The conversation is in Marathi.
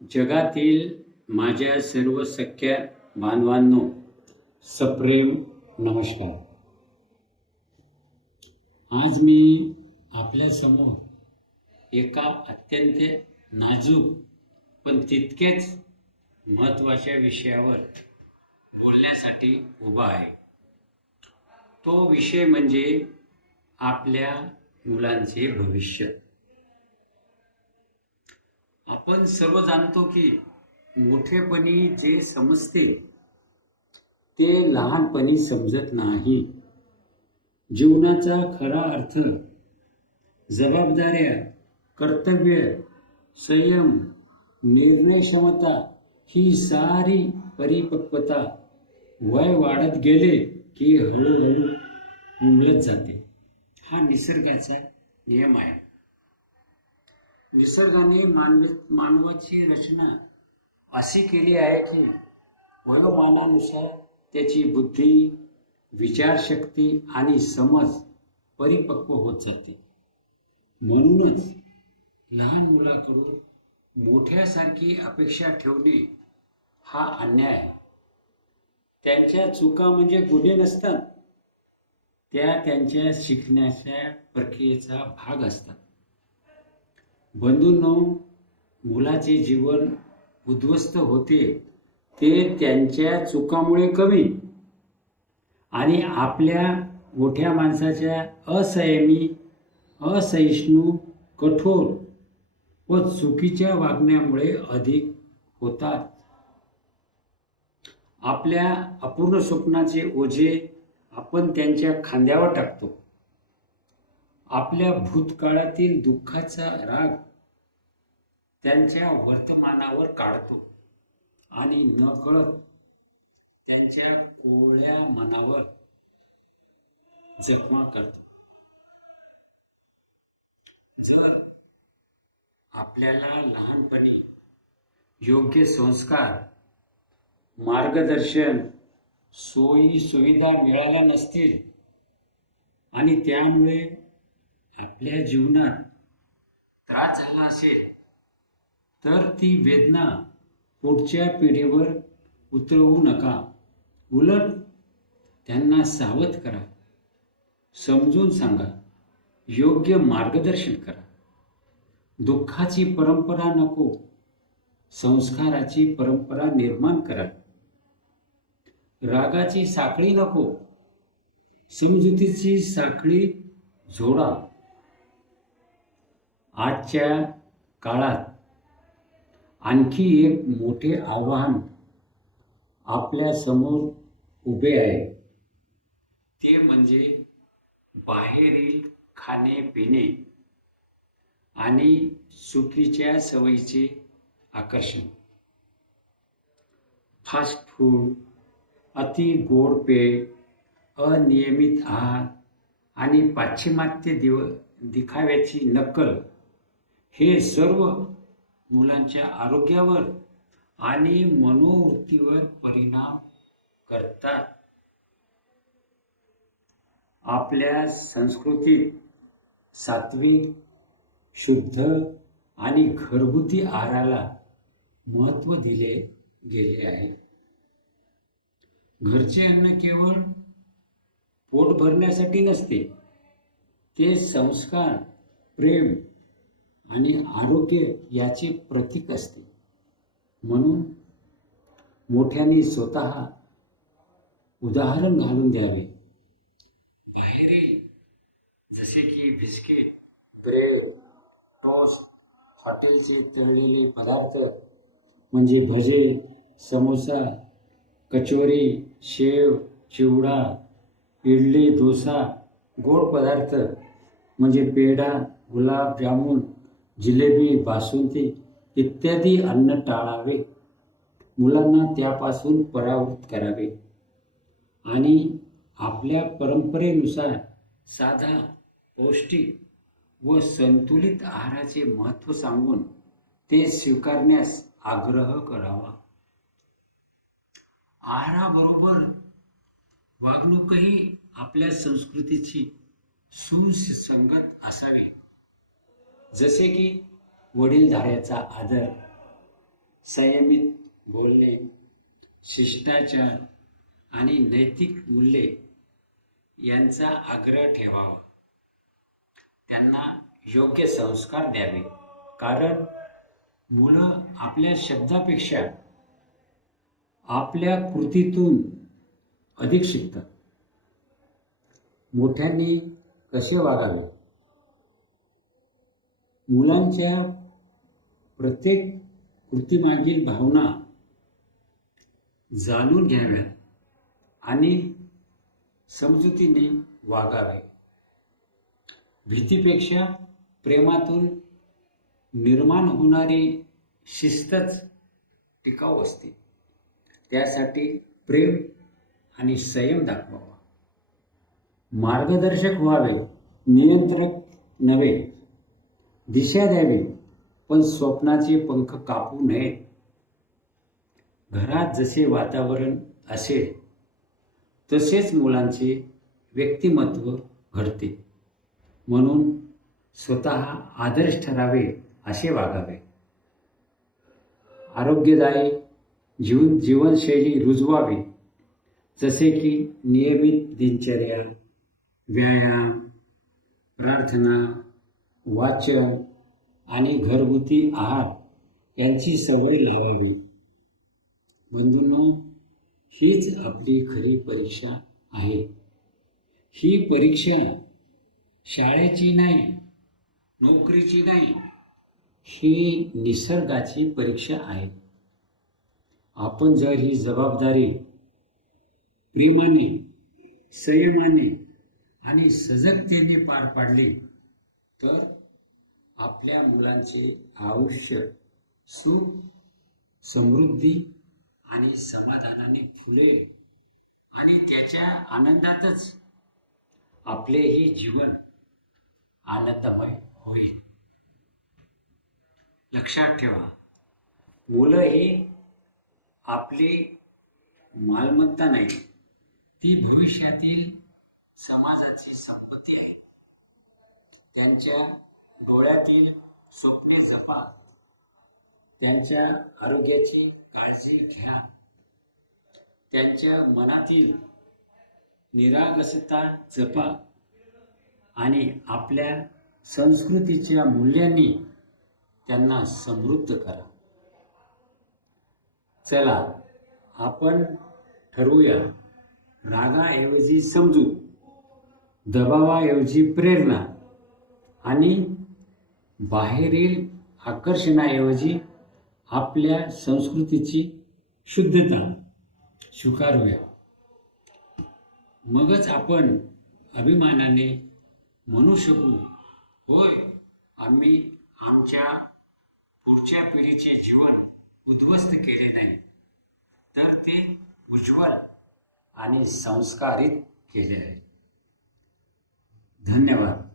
जगातील माझ्या सर्व सख्या बांधवांनो, सप्रेम नमस्कार. आज मी आपल्या समोर एका अत्यंत नाजूक पण तितकेच महत्त्वाच्या विषयावर बोलण्यासाठी उभा आहे. तो विषय म्हणजे आपल्या मुलांचे भविष्य. आपण सर्व जाणतो की मोठेपणी जे समजते ते लहानपणी समजत नाही. जीवनाचा खरा अर्थ, जबाबदाऱ्या, कर्तव्य, संयम, निर्णय क्षमता ही सारी परिपक्वता वय वाढत गेले की हळूहळू उमलत जाते. हा निसर्गाचा नियम आहे. निसर्गाने मानवाची रचना अशी केली आहे की वयोमानानुसार त्याची बुद्धी, विचारशक्ती आणि समज परिपक्व होत जाते. म्हणूनच लहान मुलाकडून मोठ्यासारखी अपेक्षा ठेवणे हा अन्याय आहे. त्यांच्या चुका म्हणजे गुन्हे नसतात, त्या त्यांच्या शिकण्याच्या प्रक्रियेचा भाग असतात. बंधूंनो, मुलाचे जीवन उद्ध्वस्त होते ते त्यांच्या चुकामुळे कमी आणि आपल्या मोठ्या माणसाच्या असंयमी, असहिष्णू, कठोर व चुकीच्या वागण्यामुळे अधिक होतात. आपल्या अपूर्ण स्वप्नाचे ओझे आपण त्यांच्या खांद्यावर टाकतो. आपल्या भूतकाळातील दुःखाचा राग त्यांच्या वर्तमानावर काढतो आणि नकळत त्यांच्या कोवळ्या मनावर जखमा करतो. जर आपल्याला लहानपणी योग्य संस्कार, मार्गदर्शन, सोयी सुविधा मिळाल्या नसतील आणि त्यामुळे आपल्या जीवनात त्रास झाला असेल तर ती वेदना पुढच्या पिढीवर उतरवू नका. उलट त्यांना सावध करा, समजून सांगा, योग्य मार्गदर्शन करा. दुःखाची परंपरा नको, संस्काराची परंपरा निर्माण करा. रागाची साखळी नको, समजुतीची साखळी जोडा. आजच्या काळात आणखी एक मोठे आव्हान आपल्या समोर उभे आहे. ते म्हणजे बाहेरील खाणे पिणे आणि चुकीच्या सवयीचे आकर्षण. फास्ट फूड, अति गोड पेय, अनियमित आहार आणि पाश्चिमात्य दिखाव्याची नक्कल हे सर्व मुलांच्या आरोग्यावर आणि मनोवृत्तीवर परिणाम करतात. आपल्या संस्कृतीत सात्विक, शुद्ध आणि घरगुती आहाराला महत्त्व दिले गेले आहे. घरचे अन्न केवळ पोट भरण्यासाठी नसते, ते संस्कार, प्रेम आणि आरोग्य याचे प्रतीक असते. म्हणून मोठ्यांनी स्वतः उदाहरण घालून द्यावे. बाहेरील जसे की बिस्किट, ब्रेड, टोस्ट, हॉटेलचे तळलेले पदार्थ म्हणजे भजे, समोसा, कचोरी, शेव, चिवडा, इडली, डोसा, गोड पदार्थ म्हणजे पेढा, गुलाबजामुन, जिलेबी, बासुंदी इत्यादी अन्न टाळावे. मुलांना त्यापासून परावृत्त करावे आणि आपल्या परंपरेनुसार साधा, पौष्टिक व संतुलित आहाराचे महत्त्व सांगून ते स्वीकारण्यास आग्रह करावा. आहाराबरोबर वागणूकही आपल्या संस्कृतीची सुसंगत असावी. जसे की वडीलधाऱ्याचा आदर, संयमित बोलणे, शिष्टाचार आणि नैतिक मूल्ये यांचा आग्रह ठेवावा. त्यांना योग्य संस्कार द्यावे, कारण मुलं आपल्या शब्दापेक्षा आपल्या कृतीतून अधिक शिकतात. मोठ्यांनी कसे वागावे, मुलांच्या प्रत्येक कृतीमागील भावना जाणून घ्याव्यात आणि समजुतीने वागावे. भीतीपेक्षा प्रेमातून निर्माण होणारी शिस्तच टिकाऊ असते. त्यासाठी प्रेम आणि संयम दाखवावा. मार्गदर्शक व्हावे, नियंत्रक नव्हे. दिशा द्यावी, पण स्वप्नाचे पंख कापू नये. घरात जसे वातावरण असेल तसेच मुलांचे व्यक्तिमत्व घडते. म्हणून स्वतः आदर्श ठरावे असे वागावे. आरोग्यदायी जीवनशैली रुजवावी, जसे की नियमित दिनचर्या, व्यायाम, प्रार्थना, वाचन आणि घरगुती आहार यांची सवय लावावी. बंधूंनो, हीच आपली खरी परीक्षा आहे. ही परीक्षा शाळेची नाही, नोकरीची नाही, ही निसर्गाची परीक्षा आहे. आपण जर ही जबाबदारी प्रेमाने, संयमाने आणि सजगतेने पार पाडली तर आपल्या मुलांचे आयुष्य सुख, समृद्धी आणि समाधानाने फुलेल आणि त्याच्या आनंदातच आपलेही जीवन आनंदमय होईल. लक्षात ठेवा, मुलं ही आपली मालमत्ता नाही, ती भविष्यातील समाजाची संपत्ती आहे. त्यांच्या डोळ्यातील स्वप्ने जपा, त्यांच्या आरोग्याची काळजी घ्या, त्यांच्या मनातील निरागसता जपा आणि आपल्या संस्कृतीच्या मूल्यांनी त्यांना समृद्ध करा. चला, आपण ठरवूया, रागाऐवजी समजूत, दबावाऐवजी प्रेरणा आणि बाहेरील आकर्षणाऐवजी आपल्या संस्कृतीची शुद्धता स्वीकारूया. मगच आपण अभिमानाने म्हणू शकू, होय, आम्ही आमच्या पुढच्या पिढीचे जीवन उद्ध्वस्त केले नाही, तर ते उज्ज्वल आणि संस्कारित केले आहे. धन्यवाद.